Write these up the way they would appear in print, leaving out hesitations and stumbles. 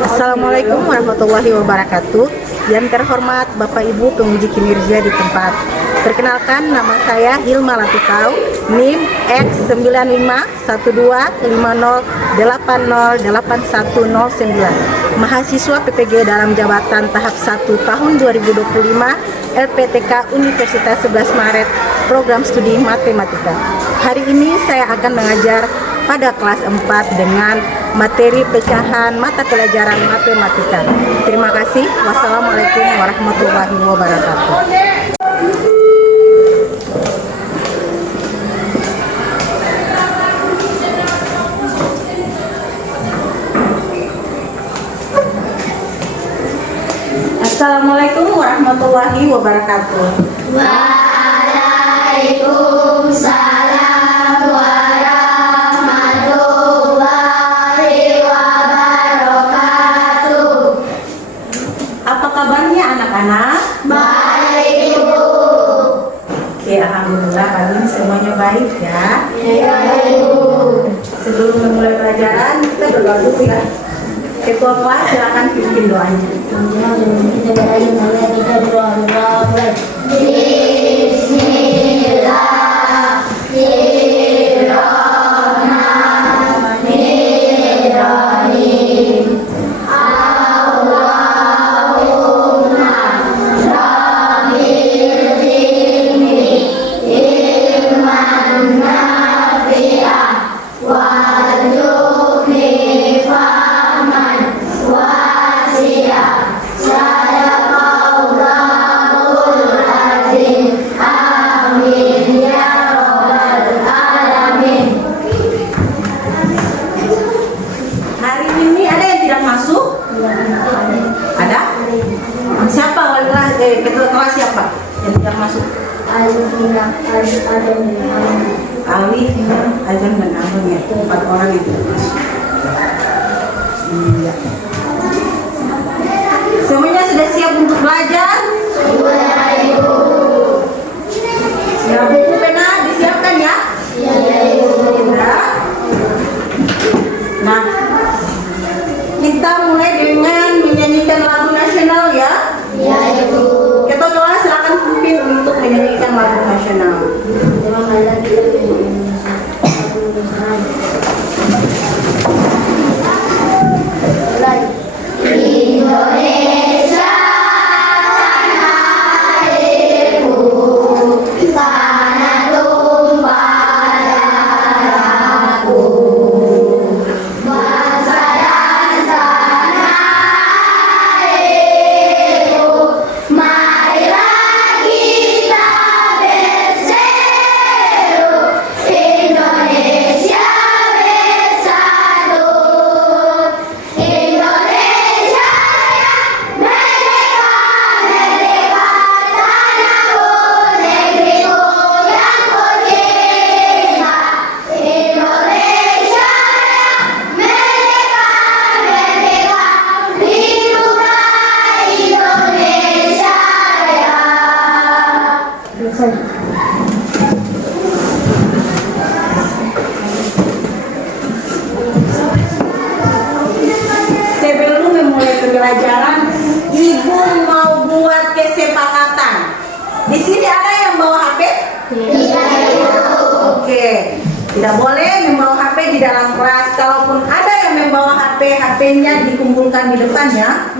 Assalamualaikum warahmatullahi wabarakatuh. Yang terhormat Bapak Ibu penguji kinerja di tempat. Perkenalkan, nama saya Hilma Latifau, NIM X955080808109, mahasiswa PPG dalam jabatan tahap 1 tahun 2025 LPTK Universitas 11 Maret, program studi matematika. Hari ini saya akan mengajar pada kelas 4 dengan materi pecahan mata pelajaran matematika. Terima kasih. Wassalamualaikum warahmatullahi wabarakatuh. Assalamualaikum warahmatullahi wabarakatuh. Waalaikumsalam warahmatullahi wabarakatuh. Apa kabarnya anak-anak? Baik, Ibu. Oke, alhamdulillah kalian semuanya baik ya. Iya, Ibu. Sebelum memulai pelajaran kita berdoa dulu ya. Ketua kelas silakan pimpin doanya. Bismillahirrahmanirrahim. Allahumma rabbil zidni ilman nafi'an warzuqni fahman wasi'an. Sadaqallahul azim. Amin ya rabbal alamin. Hari ini ada yang tidak masuk? Ada? Siapa wali kelas? Ketua kelas siapa yang tidak masuk? Alif Alif, Azan, dan Amun ya. 4 orang itu masuk. Iya. Semuanya sudah siap untuk belajar? Ya, buku pena disiapkan ya? Sudah. Nah, kita mulai dengan menyanyikan lagu nasional ya. Ketua kelas silakan pimpin untuk menyanyikan lagu nasional. Indonesia tanah airku, tanah tumpah darahku, bangsa dan tanah airku, marilah kita berseru, Indonesia bersatu, Indonesia yang merdeka, merdeka, tanahku, negeriku yang merdeka, Indonesia yang merdeka, merdeka, hiduplah Indonesia Raya. Sebelum memulai pembelajaran, Ibu mau buat kesepakatan. Di sini ada yang bawa HP? Oke, tidak boleh membawa HP di dalam kelas. Kalaupun ada yang membawa HP, HP-nya dikumpulkan di depan ya.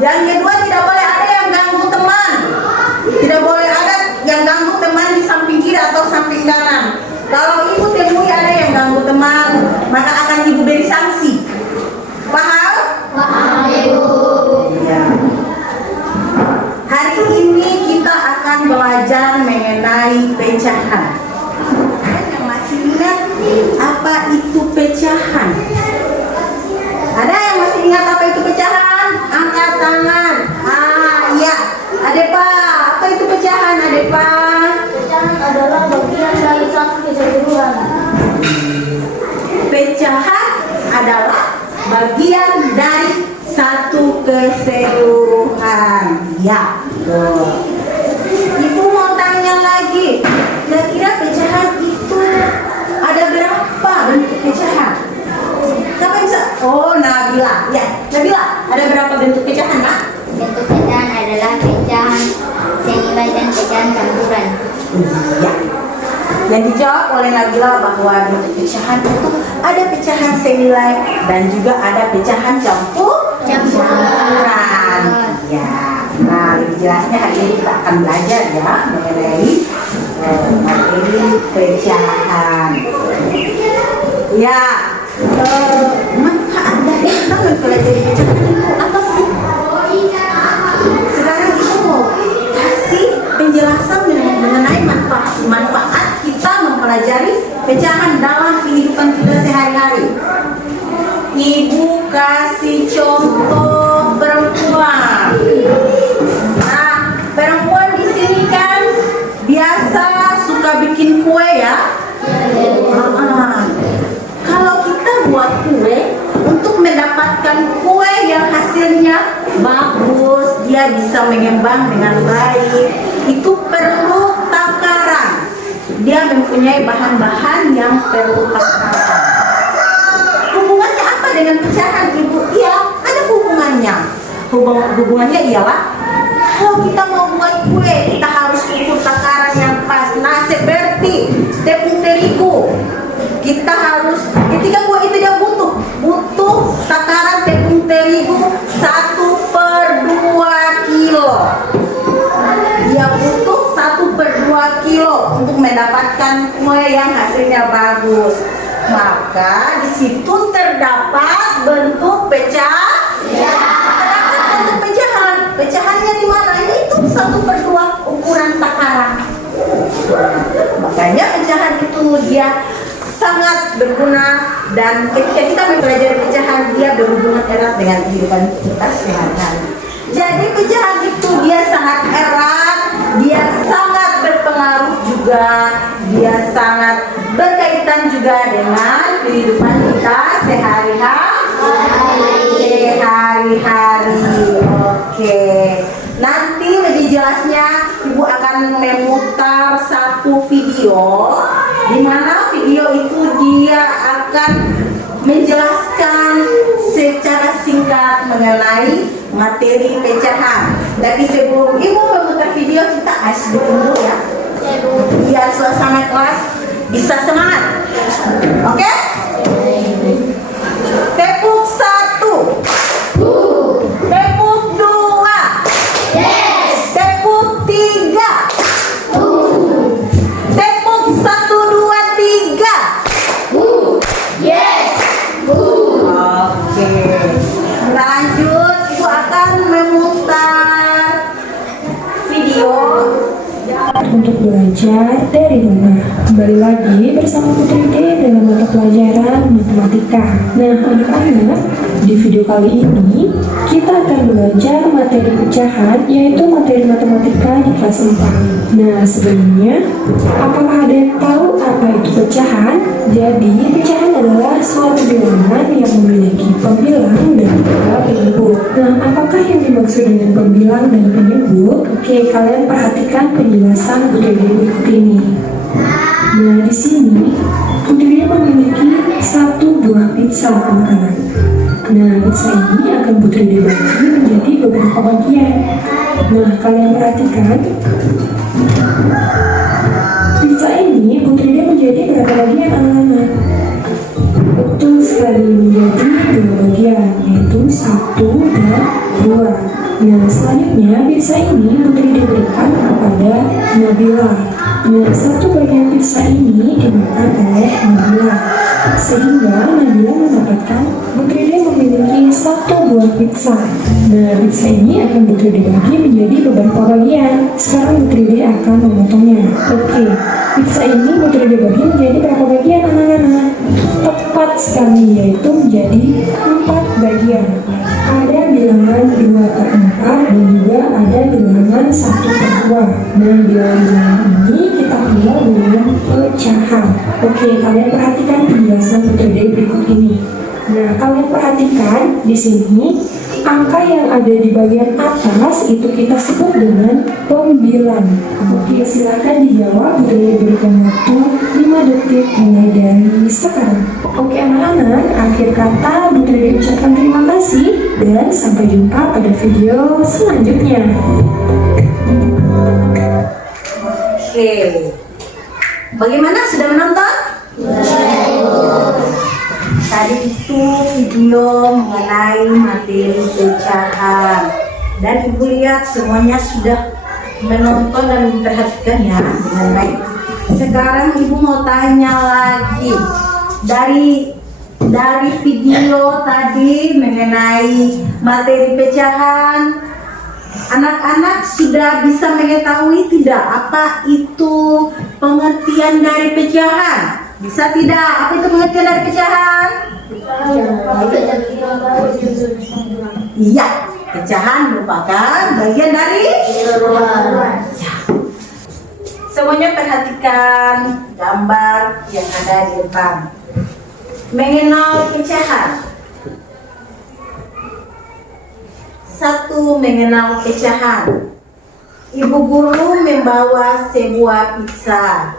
Yang kedua, tidak boleh ada yang ganggu teman. Tidak boleh ada yang ganggu teman di samping kiri atau samping kanan. Kalau Ibu temui ada yang ganggu teman, maka akan Ibu beri sanksi. Paham? Paham, Ibu. Ya. Hari ini kita akan belajar mengenai pecahan. Yang masih ingat apa itu pecahan? Ada yang masih ingat apa itu pecahan? Angkat tangan. Iya. Adepa, apa itu pecahan, Adepa? Pecahan adalah bagian dari satu keseluruhan. Pecahan adalah bagian dari satu keseluruhan. Ya. Ibu mau tanya lagi, kira-kira pecahan itu ada berapa bentuk pecahan? Siapa yang bisa? Oh, Nabila. campuran. Iya. Yang dijawab oleh Nabila bahwa di pecahan itu ada pecahan senilai dan juga ada pecahan campuran. Ya. Nah, lebih jelasnya hari ini kita akan belajar ya mengenai materi pecahan. Ya, manfaat dari kita mempelajari pecahan itu apa sih? Sekarang kita mau kasih penjelasan mengenai manfaat kita mempelajari pecahan dalam kehidupan kita sehari-hari. Ibu kasih contoh perempuan. Nah, perempuan di sini kan biasa suka bikin kue ya. Kalau kita buat kue, untuk mendapatkan kue yang hasilnya bagus, dia bisa mengembang dengan baik, itu perlu takaran. Dia mempunyai bahan-bahan yang perlu takaran. Hubungannya apa dengan pecahan, Ibu? Iya, ada hubungannya. Hubungannya ialah kalau kita mau buat kue, kita harus ukur takaran yang pas. Nah, seperti tepung terigu, kita harus ketika kue itu dia butuh takaran tepung terigu 1/2 kilo. Dia butuh 1/2 kilo untuk mendapatkan kue yang hasilnya bagus. Maka di situ terdapat bentuk pecahan. Bentuk pecahan. Pecahannya di mana? Itu 1/2 ukuran takaran. Makanya pecahan itu dia sangat berguna, dan ketika kita mempelajari pecahan, dia berhubungan erat dengan kehidupan kita sehari-hari. Jadi pecahan itu dia sangat erat, dia sangat berpengaruh juga, dia sangat berkaitan juga dengan kehidupan kita sehari-hari. Oke. Nanti lebih jelasnya Ibu akan memutar satu video, di mana video itu dia akan menjelaskan secara singkat mengenai materi pecahan. Tapi sebelum Ibu memutar video, kita asli dulu ya, biar suasana kelas bisa semangat. Oke? Tepuk 1, tepuk 2, tepuk 3, tepuk 1, 2, 3. Oke, lanjut. Ibu akan memutar video untuk belajar dari rumah. Kembali lagi bersama Putri D dalam mata pelajaran matematika. Nah, anak-anak, di video kali ini kita akan belajar materi pecahan, yaitu materi matematika di kelas 4. Nah, sebelumnya, apakah ada yang tahu apa itu pecahan? Jadi, pecahan adalah suatu bilangan yang memiliki pembilang dan juga penyebut. Nah, apakah yang dimaksud dengan pembilang dan penyebut? Oke, kalian perhatikan penjelasan Putri D berikut ini. Nah, di sini Putri D memiliki 1 buah pizza, anak-anak. Nah, pizza ini akan Putri D bagi menjadi beberapa bagian. Nah, kalian perhatikan, pizza ini Putri D menjadi berapa bagian, anak-anak? Betul sekali, menjadi 2 bagian, yaitu 1 dan 2. Nah, selanjutnya pizza ini Putri D berikan kepada Nabila. Nah, 1 bagian pizza ini dimakan oleh Nabila, sehingga Nabila mendapatkan Putri D memiliki 1 buah pizza. Nah, pizza ini akan Putri D bagi menjadi beberapa bagian. Sekarang Putri D akan memotongnya. Oke, pizza ini Putri D bagi menjadi berapa bagian, anak-anak? Tepat sekali, yaitu menjadi 4 bagian. Ada bilangan 2/4 dan juga ada bilangan 1/2. Nah, bilangan ini kita kenal dengan pecahan. Oke, kalian perhatikan penjelasan Putri D berikut ini. Nah, kalian perhatikan di sini angka yang ada di bagian atas itu kita sebut dengan pembilang. Oke, silakan dijawab. Putri D berikan waktu 5 detik mulai dari sekarang. Oke, anak-anak, akhir kata Putri D ucapkan terima kasih dan sampai jumpa pada video selanjutnya. Oke. Bagaimana, sudah menonton? Tadi itu video mengenai materi pecahan. Dan Ibu lihat semuanya sudah menonton dan memperhatikan ya dengan baik. Sekarang Ibu mau tanya lagi dari video tadi mengenai materi pecahan, anak-anak sudah bisa mengetahui tidak apa itu pengertian dari pecahan? Bisa tidak? Apa itu pengertian dari pecahan? Iya, pecahan merupakan bagian dari ya. Semuanya perhatikan gambar yang ada di depan. Mengenal pecahan. Satu, mengenal pecahan. Ibu guru membawa sebuah pizza.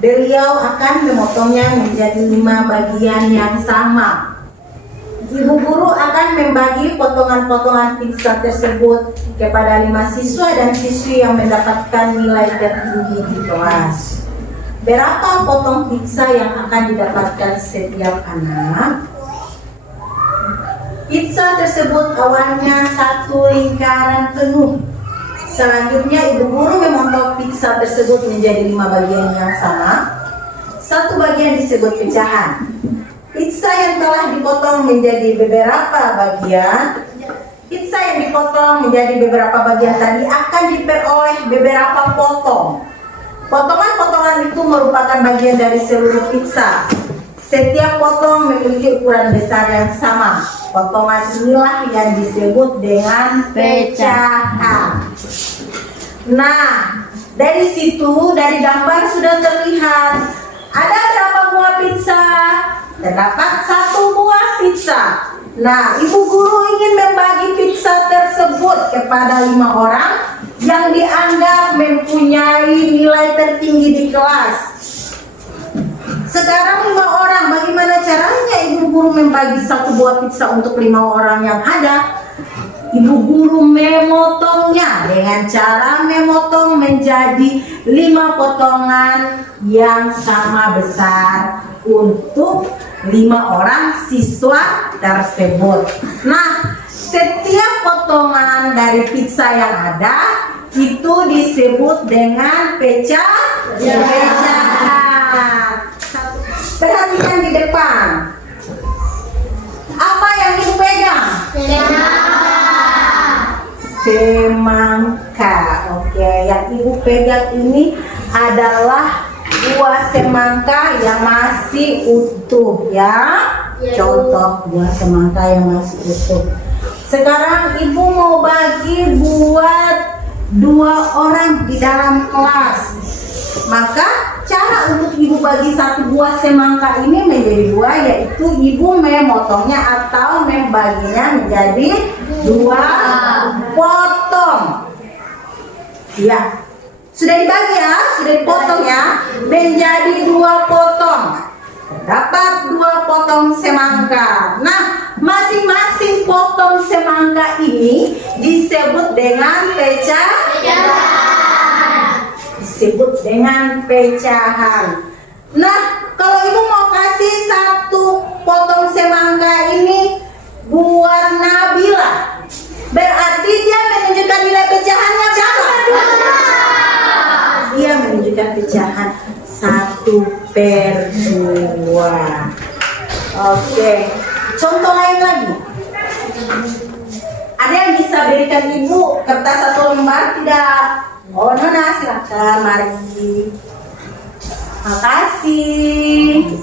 Beliau akan memotongnya menjadi 5 bagian yang sama. Ibu guru akan membagi potongan-potongan pizza tersebut kepada 5 siswa dan siswi yang mendapatkan nilai tertinggi di kelas. Berapa potong pizza yang akan didapatkan setiap anak? Pizza tersebut awalnya satu lingkaran penuh. Selanjutnya ibu guru memotong pizza tersebut menjadi 5 bagian yang sama. Satu bagian disebut pecahan. Pizza yang telah dipotong menjadi beberapa bagian. Pizza yang dipotong menjadi beberapa bagian tadi akan diperoleh beberapa potong. Potongan-potongan itu merupakan bagian dari seluruh pizza. Setiap potong memiliki ukuran besar yang sama. Potongan inilah yang disebut dengan pecahan. Nah, dari situ, dari gambar sudah terlihat ada berapa buah pizza? Terdapat 1 buah pizza. Nah, ibu guru ingin membagi pizza tersebut kepada 5 orang yang dianggap mempunyai nilai tertinggi di kelas. Sekarang 5 orang, bagaimana caranya ibu guru membagi 1 buah pizza untuk 5 orang yang ada? Ibu guru memotongnya dengan cara memotong menjadi 5 potongan yang sama besar untuk 5 orang siswa tersebut. Nah, setiap potongan dari pizza yang ada itu disebut dengan pecahan. Perhatikan di depan. Apa yang ibu pegang? Semangka. Oke, yang ibu pegang ini adalah buah semangka yang masih utuh ya. Contoh buah semangka yang masih utuh. Sekarang ibu mau bagi buat 2 orang di dalam kelas. Maka cara untuk ibu bagi 1 buah semangka ini menjadi 2, yaitu ibu memotongnya atau membaginya menjadi 2 potong. Ya, sudah dibagi ya, sudah dipotong ya, menjadi 2 potong. Dapat 2 potong semangka. Nah, masing-masing potong semangka ini disebut dengan disebut dengan pecahan. Nah, kalau ibu mau kasih 1 potong semangka ini buat Nabila, berarti dia menunjukkan nilai pecahannya berapa? Dia menunjukkan pecahan 1/2. Oke, contoh lain lagi. Ada yang bisa berikan ibu kertas 1 lembar tidak? Oh, Nona, silakan, mari. Makasih.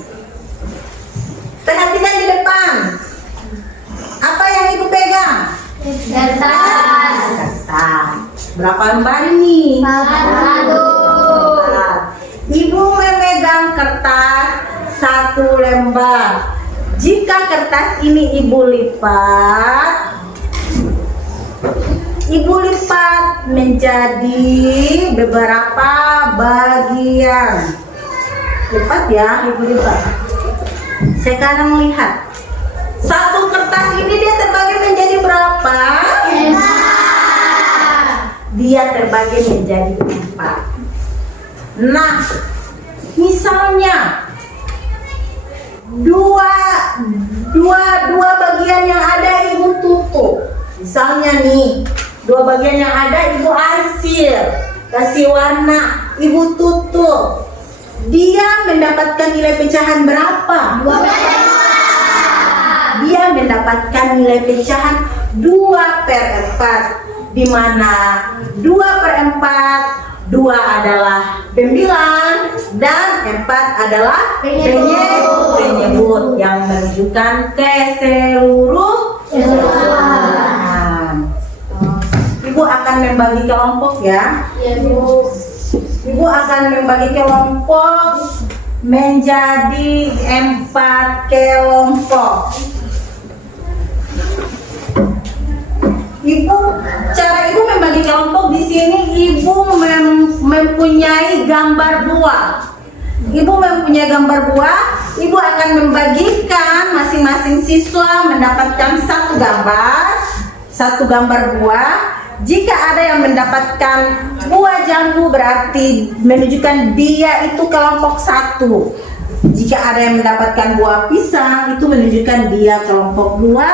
Perhatikan di depan. Apa yang ibu pegang? Kertas. Berapa lembar ini? 1. Ibu memegang kertas 1 lembar. Jika kertas ini ibu lipat menjadi beberapa bagian. Lipat ya, ibu lipat. Sekarang lihat. 1 kertas ini dia terbagi menjadi berapa? 4. Dia terbagi menjadi 4. Nah, misalnya dua bagian yang ada ibu tutup. Misalnya nih, dua bagian yang ada ibu arsir, kasih warna, ibu tutup. Dia mendapatkan nilai pecahan berapa? Dia mendapatkan nilai pecahan 2/4, di mana 2/4, 2 adalah pembilang dan 4 adalah penyebut yang menunjukkan keseluruhan. Ibu akan membagi kelompok ya. Ibu akan membagi kelompok menjadi 4 kelompok. Cara ibu membagi kelompok di sini, ibu mempunyai gambar buah. Ibu mempunyai gambar buah. Ibu akan membagikan masing-masing siswa mendapatkan satu gambar buah. Jika ada yang mendapatkan buah jambu berarti menunjukkan dia itu kelompok 1. Jika ada yang mendapatkan buah pisang itu menunjukkan dia kelompok 2.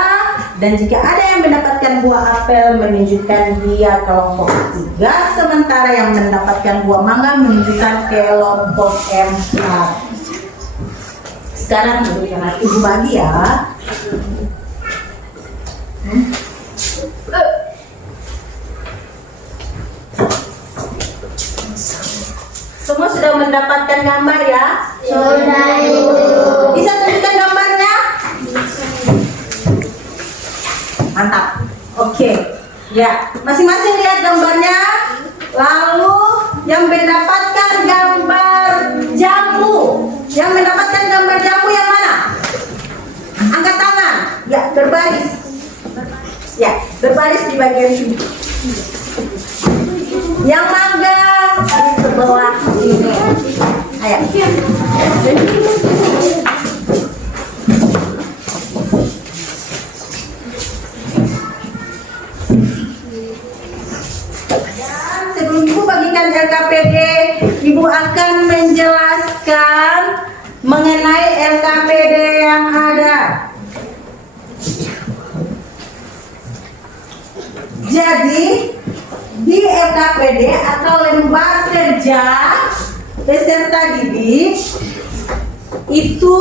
Dan jika ada yang mendapatkan buah apel menunjukkan dia kelompok 3. Sementara yang mendapatkan buah mangga menunjukkan kelompok 4. Sekarang ibu bagi ya. Semua sudah mendapatkan gambar ya? Sudah, Ibu. Bisa tunjukkan gambarnya? Mantap. Oke. Ya, masing-masing lihat gambarnya. Lalu yang mendapatkan gambar jambu, yang mendapatkan gambar jambu yang mana? Angkat tangan. Ya, berbaris. Ya, berbaris di bagian sini. Yang mangga di sebelah sini. Ayo. Sebelum ibu bagikan LKPD, ibu akan menjelaskan mengenai LKPD yang ada. Jadi di LKPD atau lembar kerja peserta didik itu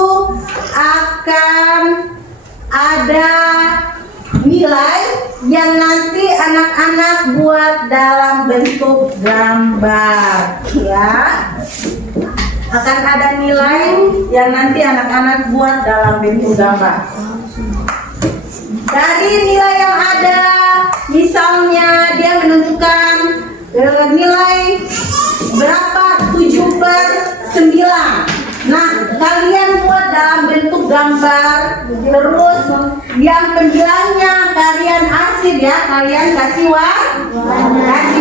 akan ada nilai yang nanti anak-anak buat dalam bentuk gambar ya. Akan ada nilai yang nanti anak-anak buat dalam bentuk gambar. Dari nilai yang ada, misalnya dia menentukan nilai berapa, 7/9. Nah, kalian buat dalam bentuk gambar. Terus yang pembilangnya kalian arsip ya, kalian kasih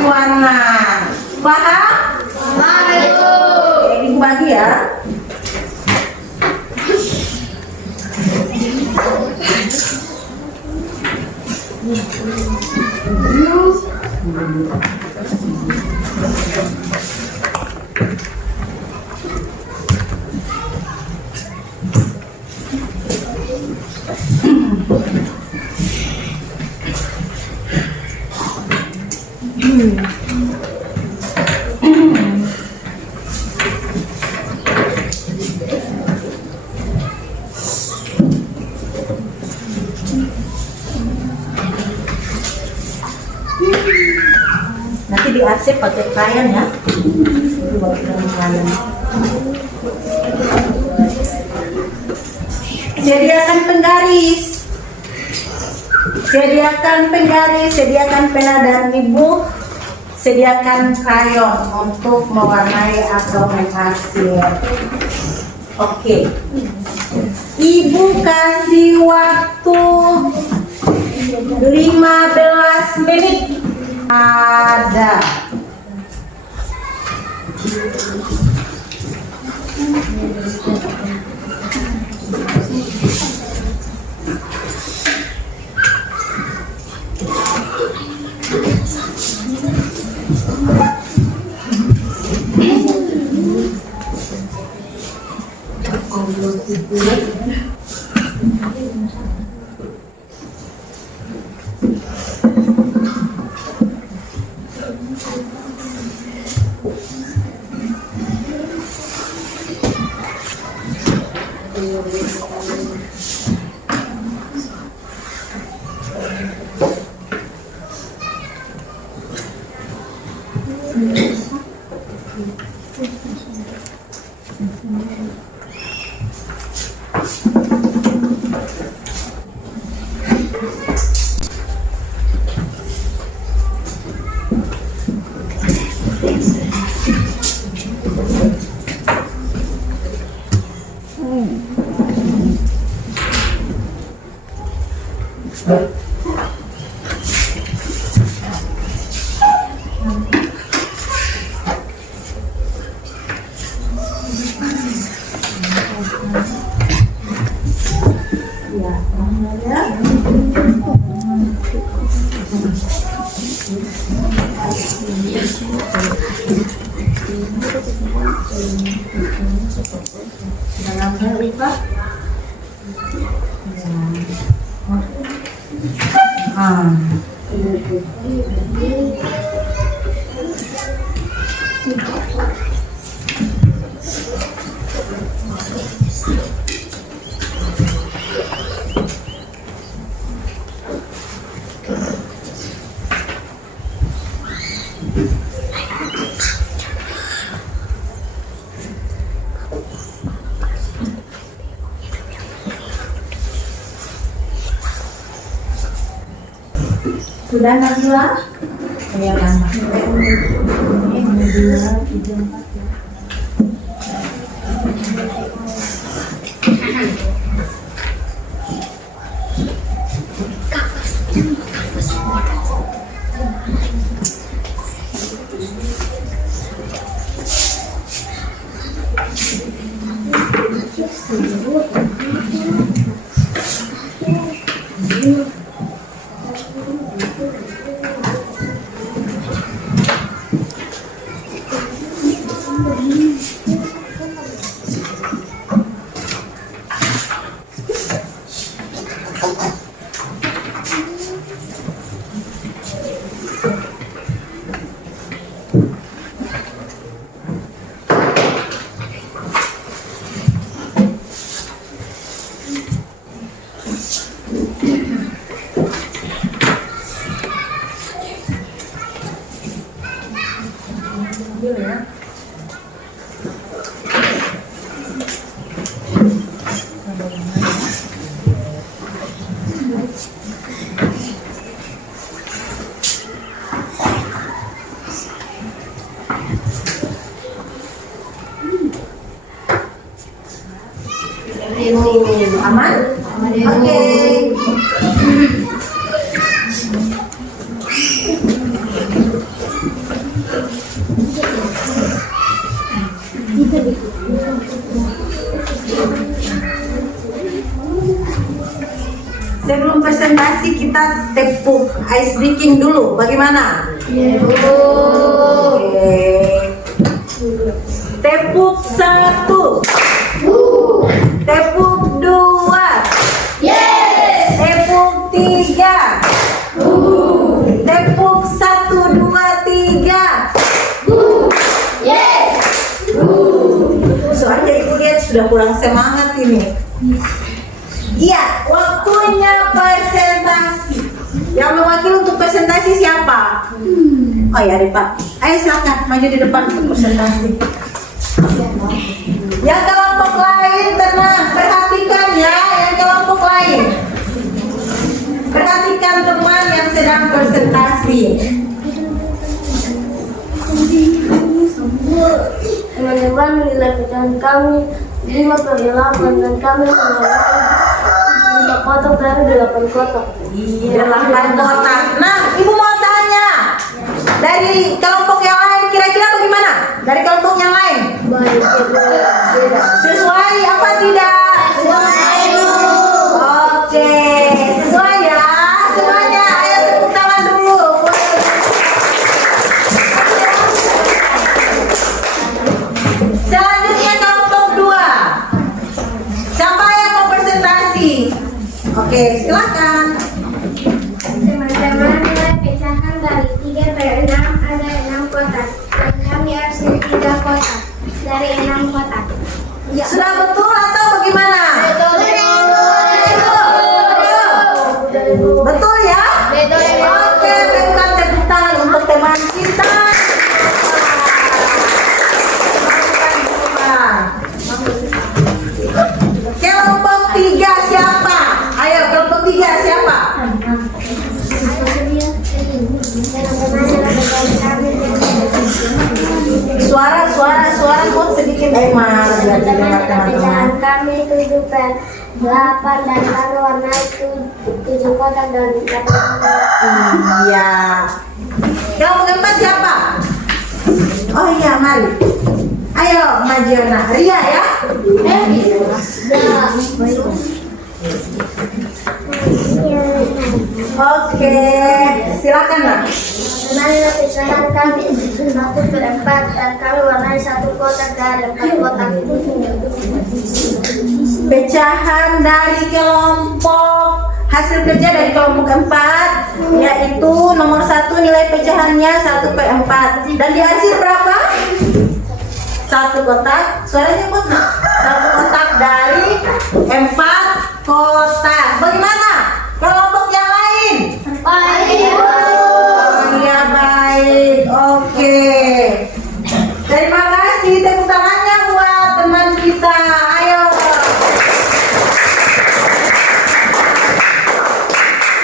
warna. Paham? Paham, Ibu. Ibu bagi ya. Nanti diarsip pakai krayon ya. Sediakan penggaris. Sediakan pena dan ibu sediakan krayon untuk mewarnai atau mengarsip. Oke. Ibu kasih waktu 15 menit. Ada. Sudah Nabila? Ya kan. Aman? Oke. Sebelum presentasi kita tepuk ice breaking dulu. Bagaimana? Oke. Tepuk 1. Tepuk 2. Tepuk 3. Tepuk 1, 2, 3. Soalnya ibu lihat sudah kurang semangat ini. Iya, waktunya presentasi. Yang mewakili untuk presentasi siapa? Oh ya, Pak. Ayo silakan maju di depan untuk presentasi. Yang kelompok lain tenang, perhatikan ya. Yang kelompok lain, perhatikan teman yang sedang presentasi. Teman-teman, nilai pecahan kami 5/8 dan kami mengalami 5 kotak dari 8 kotak. 8 kotak. Nah, ibu mau tanya, dari kelompok yang lain kira-kira bagaimana? Dari kelompok yang lain? Baik, beda. Sesuai apa tidak? Sesuai. Oke, sesuai ya. Semuanya, ayo tepuk tangan dulu. Selanjutnya kelompok 2. Oke, silakan. Teman-teman, nilai pecahan dari 3 per 6 ada 6 kotak. Dan kami harus 3 kotak dari 6 kotak. Sudah betul atau bagaimana? Betul ya? Oke, berikan tepuk tangan untuk teman kita. Kelompok 3 siapa? Ayo, kelompok 3 siapa? Suara kok sedikit Aymar biar didengar teman-teman. Kami 7 per 8 dan kami warna 7 kotak dan 8. Iya. Kelompok 4 siapa? Oh iya, mari. Ayo, Majiona. Ria ya? Oke, silakan lah. Nilai pecahan kami 1 per 4 dan kami warnai 1 kotak dari 4 kotak. Pecahan dari kelompok hasil kerja dari kelompok 4 yaitu nomor 1 nilai pecahannya 1 per 4 dan dihasil berapa? 1 kotak. Suaranya kuat nggak? 1 kotak dari 4 kotak. Bagaimana kelompok yang lain? Baik. Oh iya, baik. Oke. Terima kasih, tepuk tangannya buat teman kita. Ayo.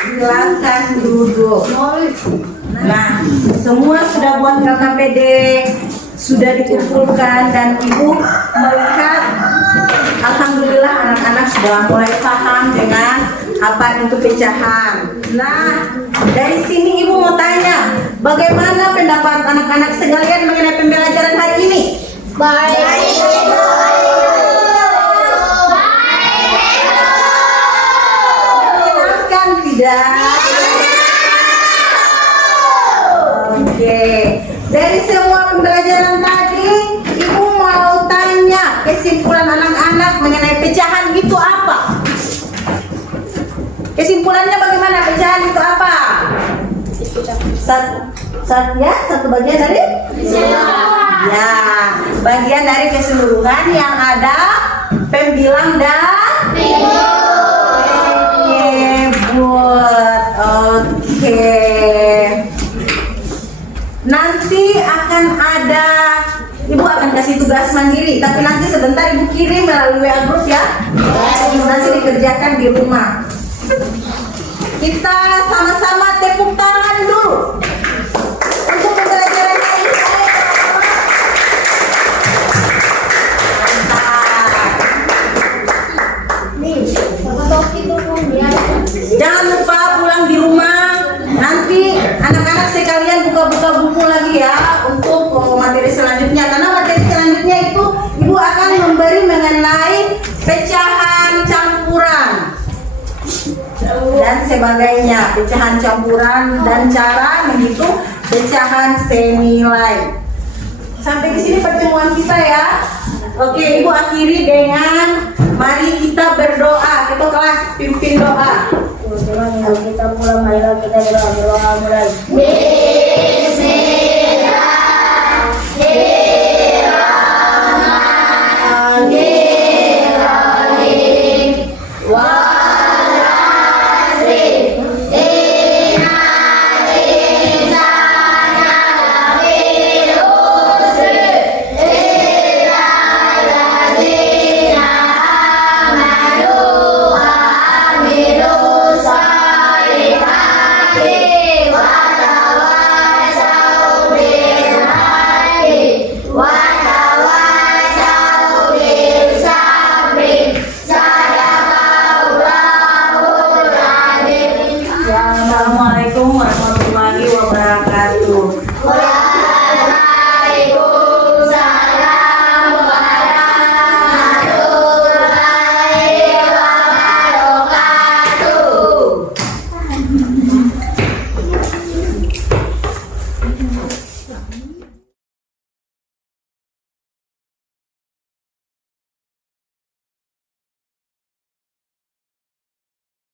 Silakan duduk. Nah, semua sudah buat KKPD, sudah dikumpulkan dan Ibu melihat alhamdulillah anak-anak sudah mulai paham dengan apa itu pecahan. Nah, dari sini Ibu mau tanya, bagaimana pendapat anak-anak sekalian mengenai pembelajaran hari ini? Baik. Menyenangkan tidak? Oke, dari semua pembelajaran tadi, Ibu mau tanya kesimpulan anak-anak mengenai pecahan itu apa? Kesimpulannya bagaimana? Pecahan itu apa? Satu bagian dari? Ya, bagian dari keseluruhan yang ada pembilang dan penyebut. Oke. Nanti akan ada, Ibu akan kasih tugas mandiri, tapi nanti sebentar Ibu kirim melalui WA group ya. Nanti dikerjakan di rumah. Kita sama-sama tepuk tangan dulu untuk pembelajaran hari ini. Jangan lupa pulang di rumah. Nanti anak-anak sekalian buka-buka buku lagi ya untuk materi selanjutnya. Karena materi selanjutnya itu Ibu akan memberi mengenai pecahan campuran dan sebagainya, pecahan campuran dan cara menghitung pecahan senilai. Sampai di sini pertemuan kita ya. Oke, Ibu akhiri dengan mari kita berdoa. Kita kelas pimpin doa. Kita pulang, marilah kita berdoa mulai.